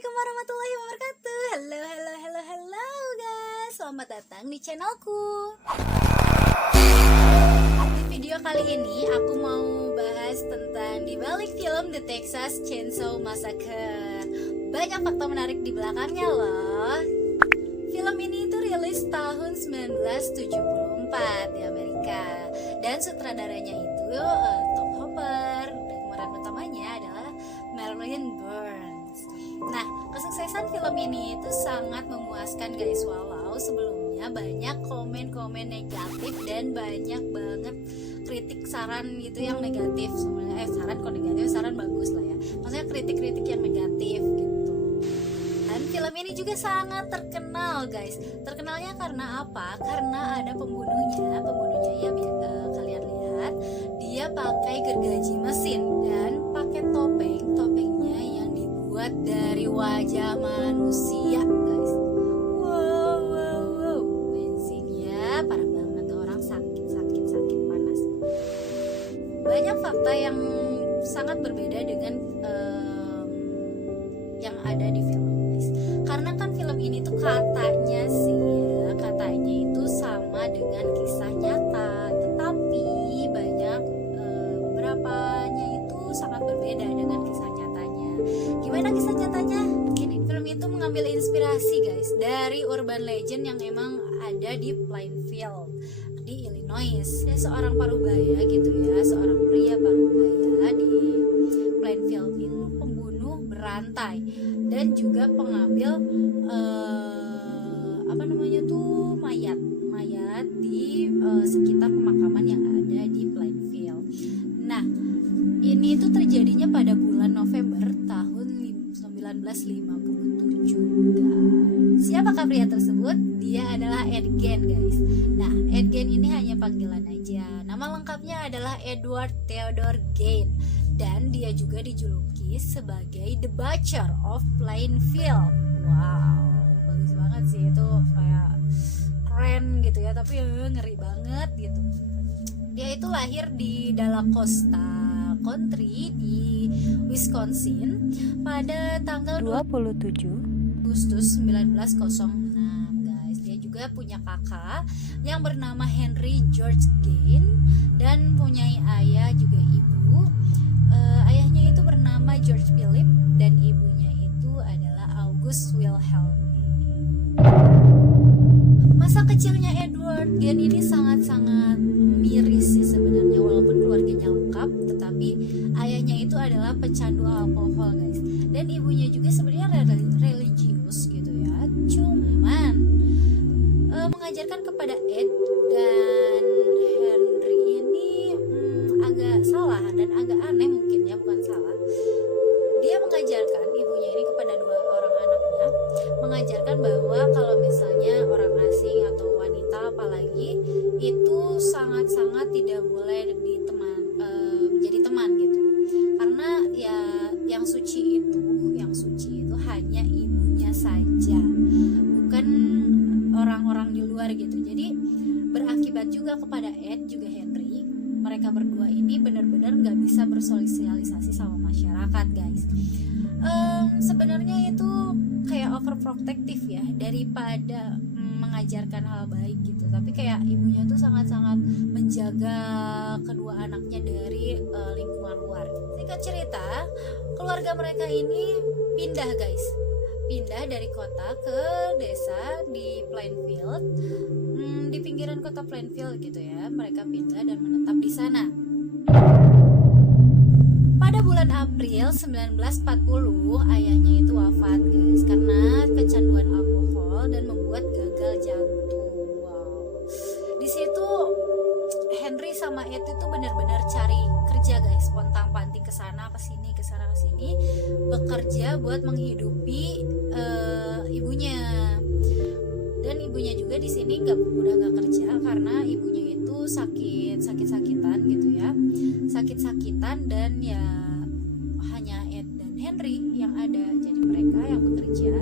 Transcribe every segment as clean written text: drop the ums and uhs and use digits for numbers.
Assalamualaikum warahmatullahi wabarakatuh. Halo guys, selamat datang di channelku. Di video kali ini aku mau bahas tentang di balik film The Texas Chainsaw Massacre. Banyak fakta menarik di belakangnya loh. Film ini itu rilis tahun 1974 di Amerika dan sutradaranya itu Tom Hopper dan pemeran utamanya adalah Marilyn Burns. Nah, kesuksesan film ini itu sangat memuaskan guys, walau sebelumnya banyak komen-komen negatif dan banyak banget kritik saran gitu yang negatif. Sebenarnya saran kok negatif, saran bagus lah ya. Maksudnya kritik-kritik yang negatif gitu. Dan film ini juga sangat terkenal guys. Terkenalnya karena apa? Karena ada pembunuhnya ya kalian lihat, dia pakai gergaji mesin dan pakai topengnya yang dibuat dari wajah manusia guys. Wow, bensinnya parah banget, orang sakit panas. Banyak fakta yang sangat berbeda dengan yang ada di film guys. Karena kan film ini tuh katanya itu sama dengan kisah nyata, tetapi banyak beberapanya itu sangat berbeda dengan kisah nyatanya. Gimana kisah nyatanya? Gini, film itu mengambil inspirasi guys dari urban legend yang emang ada di Plainfield di Illinois. Seorang parubaya gitu ya, seorang pria parubaya di Plainfield itu pembunuh berantai dan juga pengambil mayat di sekitar pemakaman yang ada di Plainfield. Nah, ini itu terjadinya pada bulan November tahun 1957 guys. Siapakah pria tersebut? Dia adalah Ed Gein guys. Nah, Ed Gein ini hanya panggilan aja. Nama lengkapnya adalah Edward Theodore Gein dan dia juga dijuluki sebagai The Butcher of Plainfield. Wow, bagus banget sih, itu kayak keren gitu ya, tapi ngeri banget gitu. Dia itu lahir di Delacosta Country di Wisconsin pada tanggal 27 Agustus 1906 guys. Dia juga punya kakak yang bernama Henry George Gein dan punya ayah juga ibu. Ayahnya itu bernama George Philip dan ibunya itu adalah August Wilhelm. Masa kecilnya Edward Gein ini sangat-sangat miris sih sebenarnya, walaupun keluarganya lengkap, tetapi ayahnya itu adalah pecandu alkohol guys, dan ibunya juga sebenarnya religius gitu ya, cuman mengajarkan kepada Ed dan Henry ini agak salah dan agak aneh mungkin ya, bukan salah. Dia mengajarkan ibunya ini kepada dua orang anaknya, mengajarkan bahwa kalau misalnya orang asing atau wanita apalagi itu sangat-sangat tidak boleh menjadi teman gitu. Karena ya yang suci itu hanya ibunya saja, bukan orang-orang di luar gitu. Jadi berakibat juga kepada Ed juga Henry, mereka berdua ini benar-benar nggak bisa bersosialisasi sama masyarakat guys. Sebenarnya itu kayak overprotective ya, daripada mengajarkan hal baik gitu, tapi kayak ibunya tuh sangat-sangat menjaga kedua anaknya dari lingkungan luar. Singkat cerita, keluarga mereka ini pindah dari kota ke desa di Plainfield, di pinggiran kota Plainfield gitu ya. Mereka pindah dan menetap di sana. Pada bulan April 1940, ayahnya itu wafat guys karena kecanduan alkohol dan membuat gagal jantung. Wow. Di situ Henry sama Ed itu benar-benar cari kerja guys, pontang-panting ke sana ke sini, bekerja buat menghidupi ibunya. Dan ibunya juga di sini udah nggak kerja karena ibunya itu sakit-sakitan gitu ya, dan ya hanya Ed dan Henry yang ada, jadi mereka yang bekerja.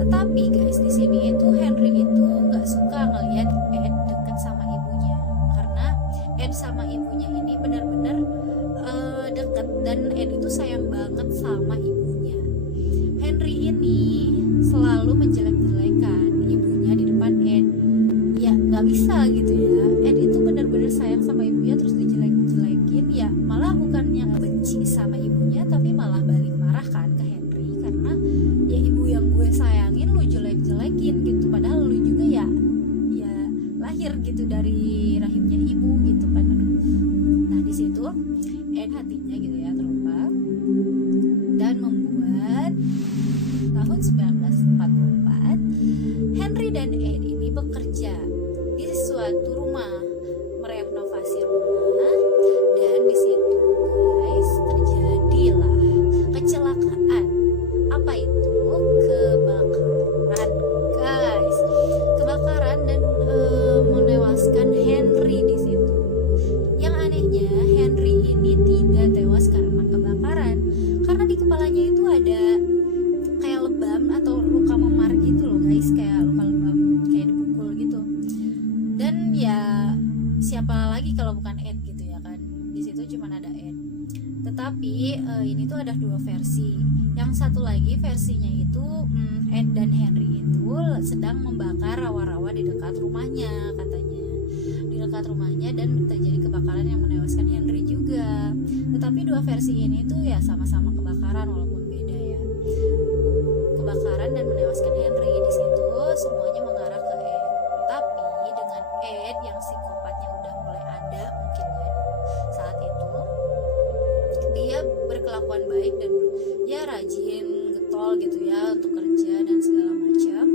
Tetapi guys, di sini itu Henry itu nggak suka ngelihat Ed deket sama ibunya, karena Ed sama ibunya ini benar-benar deket dan Ed itu sayang banget sama ibunya. gitu dari rahimnya ibu gitu kan. Aduh. Nah di situ Ed hatinya gitu ya terluka dan membuat tahun 1944 Henry dan Ed ini bekerja di suatu rumah, merenovasi rumah, dan di situ guys terjadilah kecelakaan. Apa itu? Kebakaran guys, kebakaran dan menewaskan Henry di situ. Yang anehnya Henry ini tidak tewas karena kebakaran, karena di kepalanya itu ada kayak lebam atau luka memar gitu loh guys, kayak luka lebam kayak dipukul gitu. Dan ya siapa lagi kalau bukan Ed gitu ya kan, di situ cuma ada Ed. Tetapi ini tuh ada dua versi. Yang satu lagi versinya itu Ed dan Henry itu sedang membakar rawa-rawa di dekat rumahnya katanya, di dekat rumahnya, dan terjadi kebakaran yang menewaskan Henry juga. Tetapi dua versi ini tuh ya sama-sama kebakaran walaupun beda ya. Kebakaran dan menewaskan Henry, di situ semuanya mengarah ke Ed. Tapi dengan Ed yang psikopatnya udah mulai ada mungkin ya saat itu, dia berkelakuan baik dan ya rajin, getol gitu ya untuk kerja dan segala macam.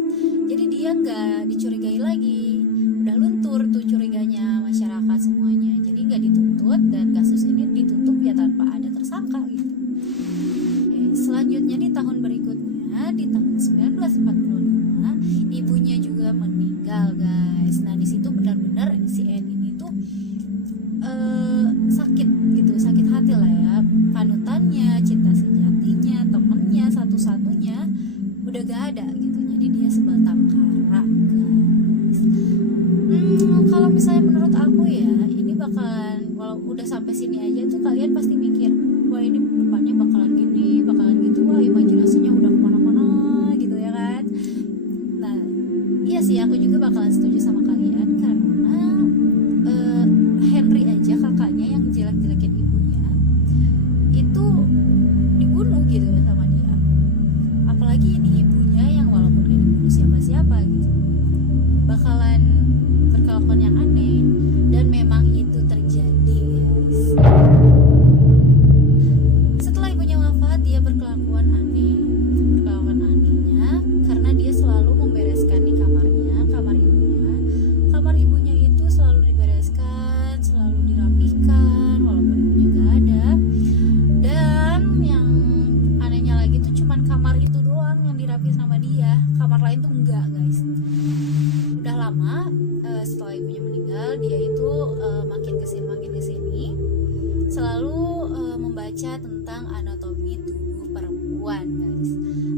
Jadi dia nggak dicurigai lagi, udah luntur tuh curiganya masyarakat semuanya. Jadi nggak dituntut dan kasus ini ditutup ya tanpa ada tersangka gitu. Oke, selanjutnya di tahun berikutnya, di tahun 1945 ibunya juga meninggal guys. Nah di situ benar-benar si Ed ini tuh sakit gitu, sakit hati lah ya. Panutannya, cinta sejatinya, temennya satu-satunya udah gak ada gitu. Jadi dia sebatang kara guys. Kalau misalnya menurut aku ya, ini bakalan, kalau udah sampai sini aja tuh kalian pasti mikir, wah ini depannya bakalan gini, bakalan gitu, wah imajinasinya udah kemana-mana gitu ya kan. Nah iya sih, aku juga bakalan setuju sama kalian karena Henry aja kakaknya yang jelek-jelekin ibunya itu dibunuh gitu sama dia. Apalagi ini ibunya yang walaupun gak dibunuh siapa-siapa gitu, bakalan berkelakuan yang aneh. Dan memang itu terjadi guys. Setelah ibunya wafat, dia berkelakuan aneh. Berkelakuan anehnya karena dia selalu membereskan di kamarnya, kamar ibunya. Kamar ibunya itu selalu dibereskan, selalu dirapikan walaupun ibunya gak ada. Dan yang anehnya lagi tuh cuman kamar itu doang yang dirapin sama dia, kamar lain tuh enggak guys. Udah lama setelah ibunya meninggal, dia itu makin kesini selalu membaca tentang anatomi tubuh perempuan guys,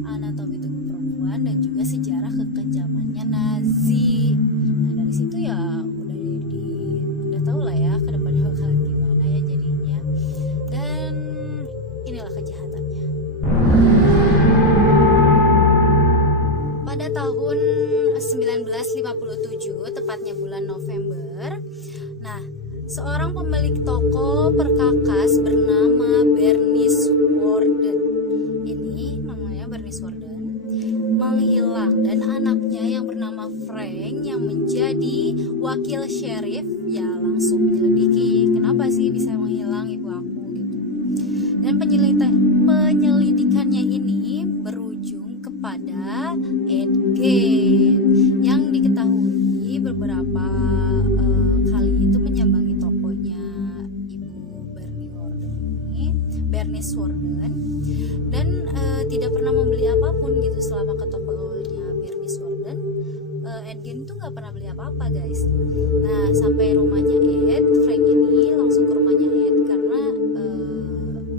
anatomi tubuh perempuan dan juga sejarah kekejamannya Nazi. Nah dari situ ya udah tahu lah ya kedepannya bakalan gimana ya jadinya. Dan inilah kejahatannya. Pada tahun 1957, tepatnya bulan November, nah seorang pemilik toko perkakas bernama Bernice Worden, ini namanya Bernice Worden, menghilang, dan anaknya yang bernama Frank yang menjadi wakil sheriff ya langsung menyelidiki kenapa sih bisa menghilang ibu aku gitu. Dan penyelidikannya ini berujung kepada Ed Gein yang diketahui beberapa kali itu menyambangi tokonya ibu Bernice Worden dan tidak pernah membeli apapun gitu selama ke tokonya Bernice Worden. Ed Gein tuh nggak pernah beli apa-apa guys. Nah sampai rumahnya Ed, Frank ini langsung ke rumahnya Ed karena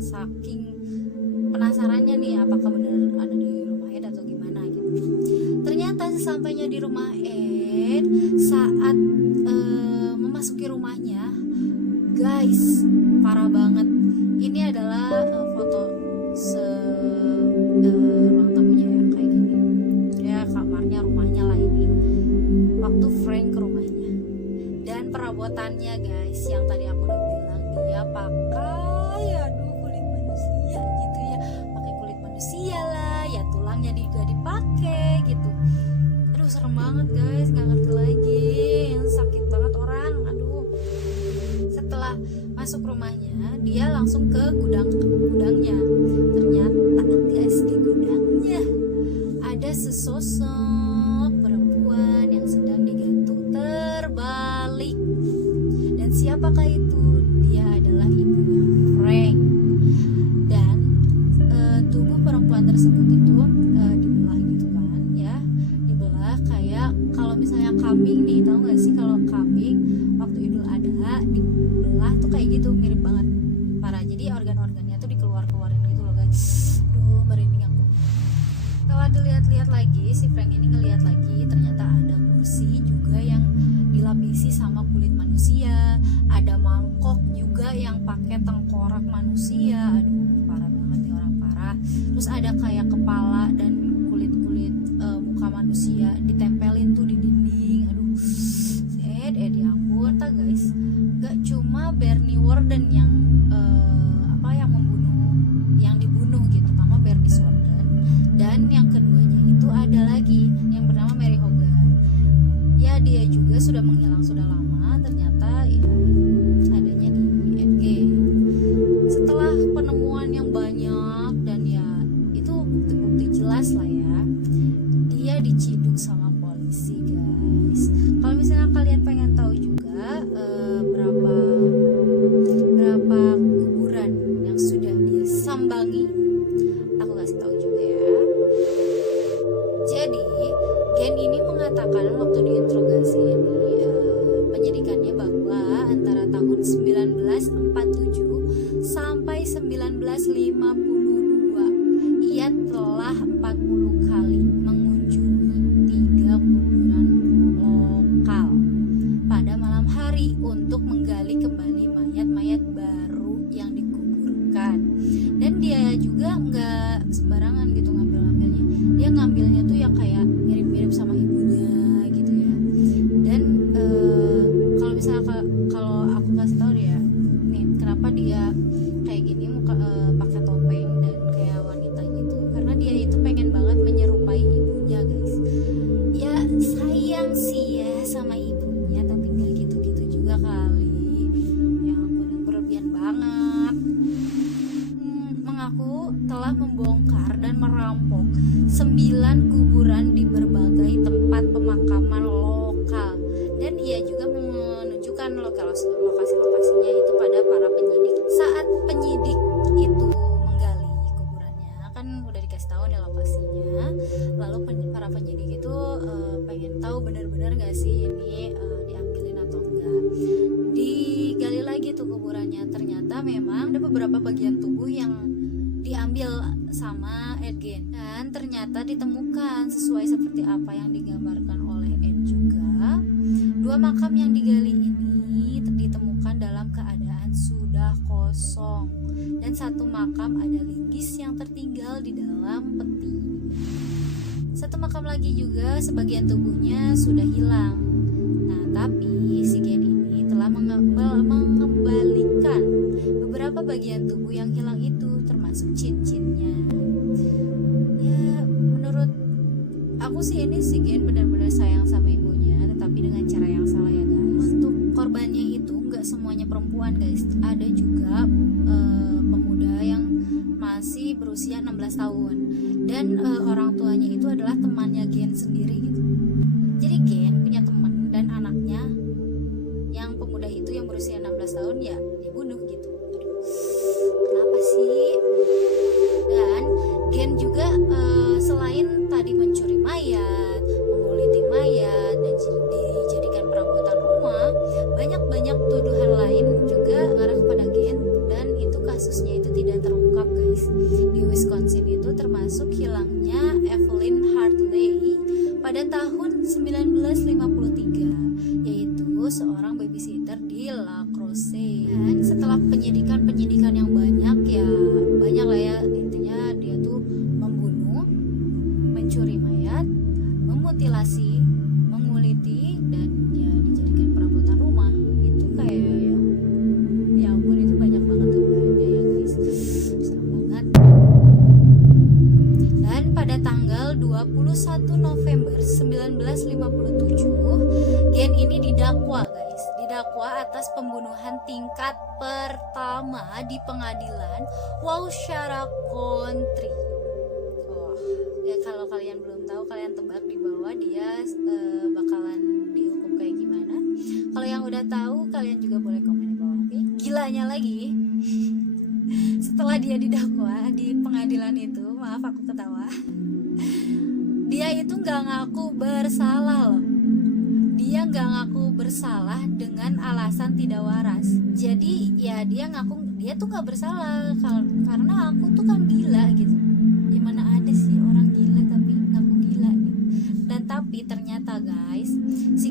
saking penasarannya nih apakah benar ada di rumah Ed atau gimana gitu. Ternyata sesampainya di rumah Ed, saat memasuki rumahnya guys, parah banget. Ini adalah foto ruang tamunya ya, kayak gini ya, kamarnya, rumahnya lah ini waktu Frank ke rumahnya. Dan perabotannya guys, yang tadi aku udah bilang dia pakai kulit manusia gitu ya, pakai kulit manusia lah ya, tulangnya juga dipakai gitu. Aduh serem banget guys, nggak ngerti lagi, yang sakit banget langsung ke gudangnya. Ternyata guys, di gudangnya ada sesosok perempuan yang sedang digantung terbalik. Dan siapakah itu? Dia adalah ibunya Frank. Dan tubuh perempuan tersebut itu dibelah gitu kan ya, dibelah kayak kalau misalnya kambing nih, tahu nggak sih kalau kambing waktu Idul Adha dibelah tuh kayak gitu, mirip banget parah. Jadi organ-organnya tuh dikeluarin gitu loh guys. Duh, merinding aku. Setelah dilihat-lihat lagi, si Frank ini ngelihat lagi, ternyata ada kursi juga yang dilapisi sama kulit manusia, ada mangkok juga yang pakai tengkorak manusia. Aduh, parah banget nih orang, parah. Terus ada kayak kepala dan kulit-kulit muka manusia ditempelin tuh di dinding. Aduh, ya ampun ta guys. Gak cuma Bernie Warden yang yang dibunuh gitu. Pertama Bernie Warden, dan yang keduanya itu ada lagi yang bernama Mary Hogan. Ya, dia juga sudah menghilang sudah lama, ternyata ya adanya di Endgame. Setelah penemuan yang banyak dan ya itu bukti-bukti jelas lah ya, dia diciduk sama polisi guys. Kalau misalnya kalian pengen tahu juga berapa kuburan yang sudah dia sambangi, aku kasih tahu juga ya. Jadi Gen ini mengatakan waktu diinterogasi ini penyidikannya bahwa antara tahun 1947 sampai 1952 ia telah 40 kali mengunjungi 3 kuburan lokal pada malam hari untuk menggali kembali mayat-mayat baru yang dikuburkan. Dan dia juga nggak sembarangan gitu ngambilnya. Dia ngambilnya tuh yang kayak mirip-mirip sama ibunya gitu ya. Dan kalau misalnya kalau aku kasih tahu ya, nih kenapa dia kayak gini pakai topeng dan kayak wanita gitu, karena dia itu pengen banget menyerupai ibunya guys. Ya sayang sih ya sama ibunya, tapi nggak gitu-gitu juga kali. Ya ampun, berlebihan banget. Mengaku telah membongkar dan merampok 9 kuburan di berbagai tempat pemakaman lokal, dan ia juga menunjukkan lokasi-lokasinya itu pada para penyidik. Saat penyidik itu menggali kuburannya, kan udah dikasih tahu nih lokasinya, lalu para penyidik itu pengen tahu benar-benar nggak sih ini diambilin atau enggak. Digali lagi tuh kuburannya, ternyata memang ada beberapa bagian tubuh yang diambil sama Ed Gein, dan ternyata ditemukan sesuai seperti apa yang digambarkan oleh Ed juga. 2 makam yang digali ini ditemukan dalam keadaan sudah kosong, dan 1 makam ada linggis yang tertinggal di dalam peti. 1 makam lagi juga sebagian tubuhnya sudah hilang. Nah, tapi si Gen ini telah mengembalikan beberapa bagian tubuh yang hilang itu, termasuk cincinnya. Ya, menurut aku sih ini si Gen benar-benar sayang sama ibunya, tetapi dengan cara yang salah ya guys. Untuk korbannya itu nggak semuanya perempuan guys, ada juga pemuda yang masih berusia 16 tahun, dan orang tuanya itu adalah temannya Gen sendiri gitu. Jadi Gen punya teman, dan anaknya yang pemuda itu yang berusia 16 tahun ya dibunuh gitu. Kenapa sih? Dan Gen juga selain tadi mencuri mayat, menguliti mayat, dan dijadikan perabotan rumah, banyak tuduhan lain juga mengarah kepada Gen, dan itu kasusnya itu tidak terungkap guys. Di Wisconsin itu termasuk hilangnya Evelyn Hartley pada tahun 1953, yaitu seorang babysitter di La Crosse. Dan setelah penyidikan yang banyak ya, banyak lah ya, intinya dia tuh membunuh, mencuri mayat, memutilasi, menguliti, dan ya dijadikan perabotan rumah. Itu kayak ya ampun, itu banyak banget tuduhannya ya guys, serem banget. Dan pada tanggal 21 November 1957 Gen ini didakwa guys, atas pembunuhan tingkat pertama di pengadilan Waushara Country. Oh, ya kalau kalian belum tahu, kalian tebak di bawah dia bakalan dihukum kayak gimana. Kalau yang udah tahu, kalian juga boleh komen di bawah. Oke? Gilanya lagi, setelah dia didakwa di pengadilan itu, maaf aku ketawa, dia itu nggak ngaku bersalah loh. Dia nggak ngaku bersalah dengan alasan tidak waras. Jadi ya dia ngaku dia tuh nggak bersalah karena aku tuh kan gila gitu. Gimana ada sih orang gila tapi ngaku gila gitu. Dan tapi ternyata guys, si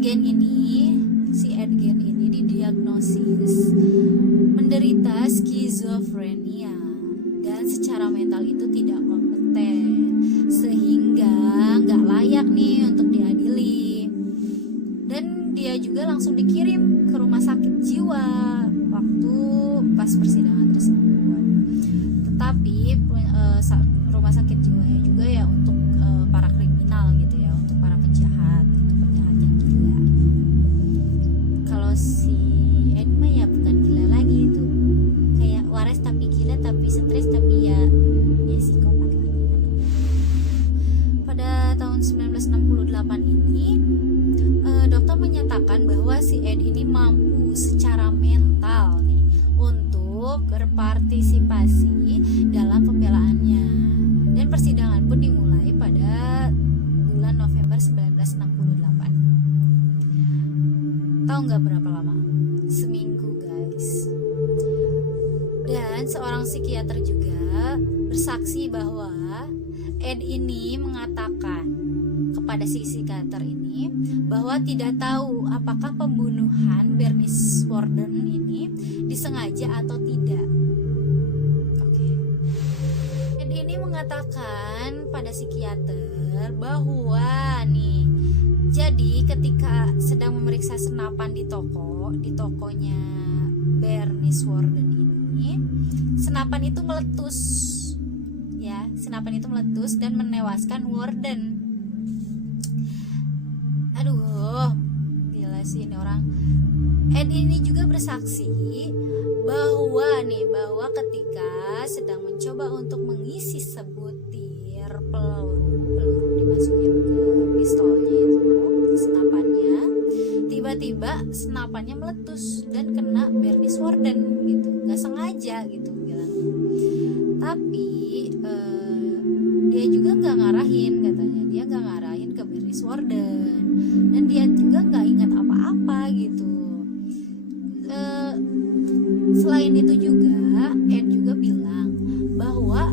Ed Gein ini didiagnosis menderita skizofrenia dan secara mental itu tidak kompeten, sehingga nggak layak nih untuk diadili. Dan dia juga langsung dikirim ke rumah sakit jiwa waktu pas persidangan tersebut. Tetapi rumah sakit jiwanya juga ya untuk para kriminal gitu ya, untuk para penjahat yang gila. Kalau si Edma ya bukan gila lagi, itu kayak waras tapi gila, tapi stres, tapi ya psikopat lah. Pada tahun 1968 ini dokter menyatakan bahwa si Ed ini mampu secara mental nih untuk berpartisipasi dalam pembelaannya, dan persidangan pun dimulai pada bulan November 1968. Tahu nggak berapa lama? Seminggu guys. Dan seorang psikiater juga bersaksi bahwa Ed ini mengatakan kepada si psikiater ini bahwa tidak tahu apakah pembunuhan Bernice Worden ini disengaja atau tidak. Oke. Ed ini mengatakan pada psikiater bahwa nih, jadi ketika sedang memeriksa senapan di tokonya Bernice Worden ini, senapan itu meletus. Ya, senapan itu meletus dan menewaskan Worden. Aduh, gila sih ini orang. Ed ini juga bersaksi bahwa ketika sedang mencoba untuk mengisi sebutir peluru dimasukin ke pistolnya itu, senapannya, tiba-tiba senapannya meletus dan kena Bernice Worden gitu, nggak sengaja gitu bilang. Tapi dia juga nggak ngarahin, katanya dia nggak ngarahin ke Bernice Worden, dan dia juga nggak ingat apa-apa gitu. Selain itu juga Ed juga bilang bahwa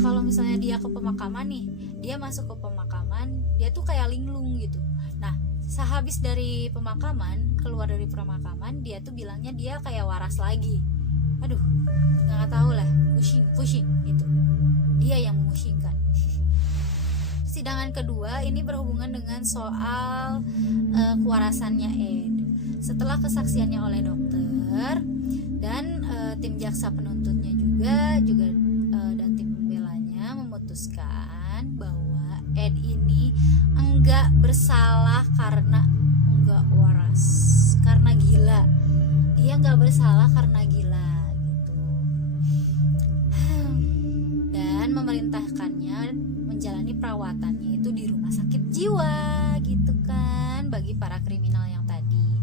kalau misalnya dia ke pemakaman nih, dia masuk ke pemakaman, dia tuh kayak linglung gitu. Nah, sehabis dari pemakaman, keluar dari pemakaman, dia tuh bilangnya dia kayak waras lagi. Aduh, nggak tahu lah, pusing itu. Dia yang memusingkan. Persidangan kedua ini berhubungan dengan soal kewarasannya Ed. Setelah kesaksiannya oleh dokter dan tim jaksa penuntutnya juga dan tim pembelanya memutuskan bahwa Ed ini enggak bersalah karena enggak waras, karena gila. Dia enggak bersalah karena gila gitu. Dan memerintahkannya menjalani perawatannya itu di rumah sakit jiwa gitu kan, bagi para kriminal yang tadi.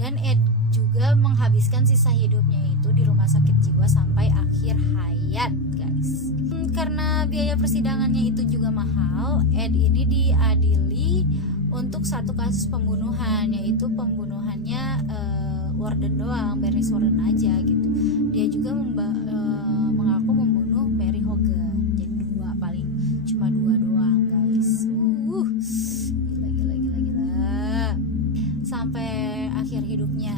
Dan Ed juga menghabiskan sisa hidupnya itu di rumah sakit jiwa sampai akhir hayat guys. Karena biaya persidangannya itu juga mahal, Ed ini diadili untuk satu kasus pembunuhan, yaitu pembunuhannya Worden doang, Bernice Worden aja gitu. Dia juga mengaku membunuh Mary Hogan. Jadi cuma dua doang guys. Gila. Sampai akhir hidupnya.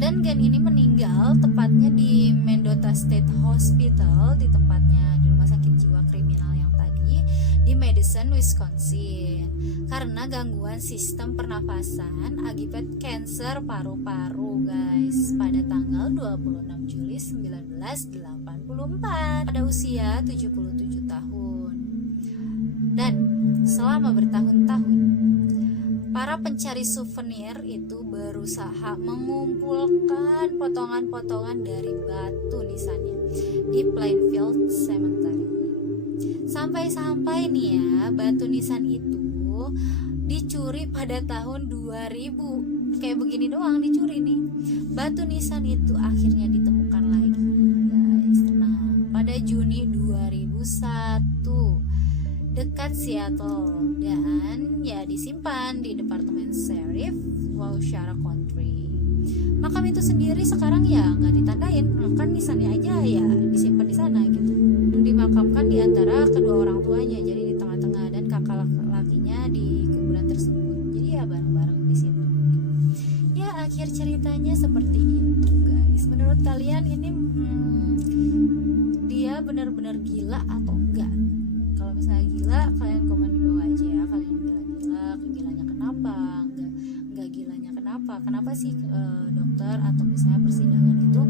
Dan Gein ini meninggal tepatnya di Mendota State Hospital, di tempatnya di rumah sakit jiwa kriminal yang tadi, di Madison, Wisconsin, karena gangguan sistem pernafasan akibat kanker paru-paru guys, pada tanggal 26 Juli 1984 pada usia 77 tahun. Dan selama bertahun-tahun para pencari souvenir itu berusaha mengumpulkan potongan-potongan dari batu nisannya di Plainfield Cemetery. Sampai-sampai nih ya, batu nisan itu dicuri pada tahun 2000. Kayak begini doang dicuri nih. Batu nisan itu akhirnya ditemukan lagi, guys. Nah, pada Juni 2001 dekat Seattle, dan ya disimpan di Departemen Sheriff Waushara County. Makam itu sendiri sekarang ya nggak ditandain, kan nisannya aja ya disimpan di sana gitu. Dimakamkan di antara kedua orang tuanya, jadi di tengah-tengah, dan kakak lakinya di kuburan tersebut. Jadi ya bareng-bareng di situ. Ya akhir ceritanya seperti itu, guys. Menurut kalian ini dia benar-benar gila atau enggak? Kalau misalnya gila, kalian komen di bawah aja ya. Kalian bilang gila, gilanya kenapa? Enggak gilanya kenapa? Kenapa sih dokter atau misalnya persidangan itu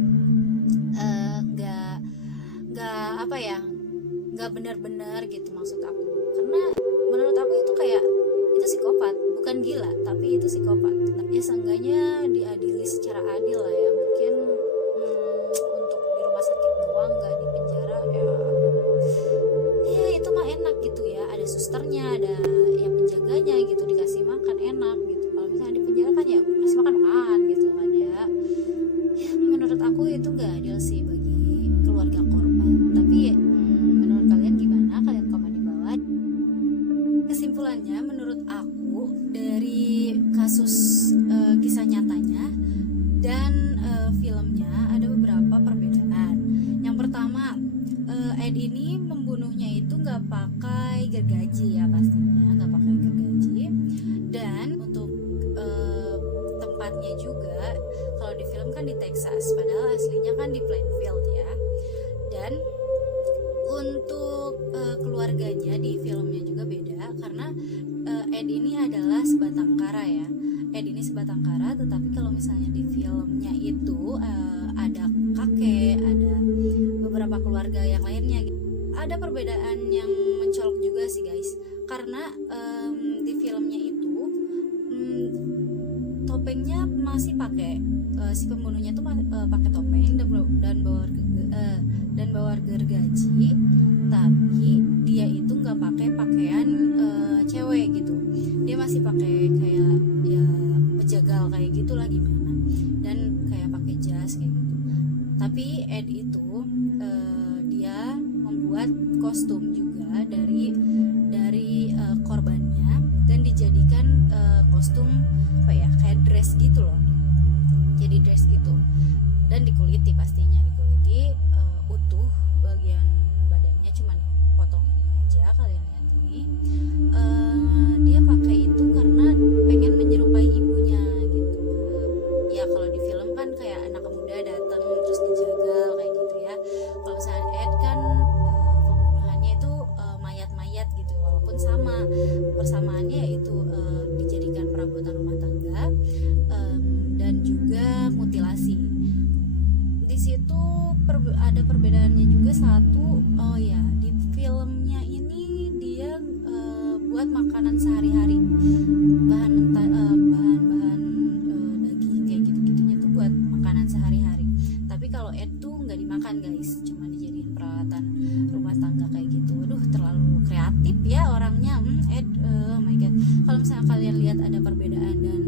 nggak benar-benar gitu, maksud aku. Karena menurut aku itu kayak itu psikopat, bukan gila, tapi itu psikopat. Ya seenggaknya diadili secara adil lah ya. Mungkin untuk di rumah sakit doang, nggak di penjara ya itu mah enak gitu ya, ada susternya, ada yang penjaganya gitu, dikasih makan enak gitu. Kalau misalnya di penjara kan ya kasih makan gitu kan ya. Ya menurut aku itu nggak adil sih bagi keluarga korban. Tapi menurut kalian gimana? Kalian komen di bawah. Kesimpulannya, menurut aku dari kasus kisah nyatanya dan filmnya ada beberapa perbedaan. Yang pertama, Ed ini membunuhnya itu nggak pakai gergaji ya, pastinya nggak pakai gergaji. Dan untuk tempatnya juga, kalau di film kan di Texas, padahal aslinya kan di Plainfield ya. Dan untuk keluarganya di filmnya juga beda, karena Ed ini adalah sebatang kara ya. Ed ini sebatang kara, tetapi kalau misalnya di filmnya itu ada kakek, ada beberapa keluarga yang lainnya. Ada perbedaan yang mencolok juga sih guys, karena di filmnya itu topengnya masih pakai, si pembunuhnya tuh pakai topeng dan bawa gergaji, tapi dia itu nggak pakai pakaian cewek gitu. Dia masih pakai kayak ya pejagal kayak gitulah gimana, dan kayak pakai jas kayak gitu. Tapi Ed itu dia membuat kostum juga dari korbannya, dan dijadikan kostum apa ya, kayak dress gitu loh. Jadi dress gitu, dan dikuliti, pastinya dikuliti utuh, bagian badannya cuman potong ini aja. Kalian lihat ini, dia pakai itu karena pengen menyerupai ibunya gitu. Ya kalau di film kan kayak anak muda datang terus dijagal kayak gitu ya. Kalau misalnya Ed kan pembunuhannya itu mayat-mayat gitu, walaupun sama persamaannya yaitu dijadikan perabotan rumah tangga dan juga mutilasi. Di situ ada perbedaannya juga satu. Oh ya, di filmnya ini dia buat makanan sehari-hari, bahan-bahan daging kayak gitu-gitunya tuh buat makanan sehari-hari. Tapi kalau Ed tuh nggak dimakan guys, cuma dijadiin peralatan rumah tangga kayak gitu. Aduh, terlalu kreatif ya orangnya. Ed, oh my god. Kalau misalnya kalian lihat ada perbedaan dan